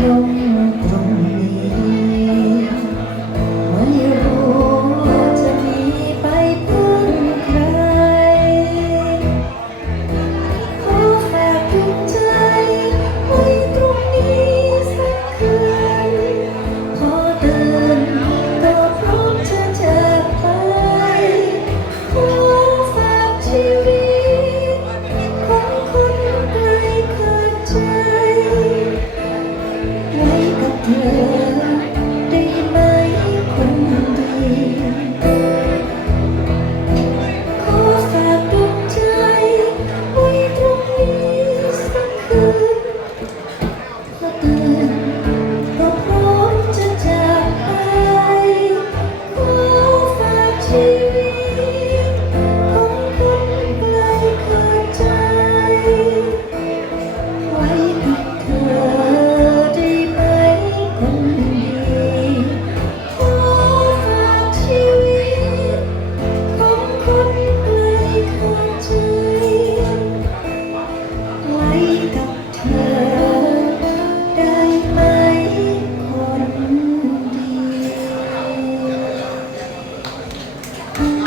you.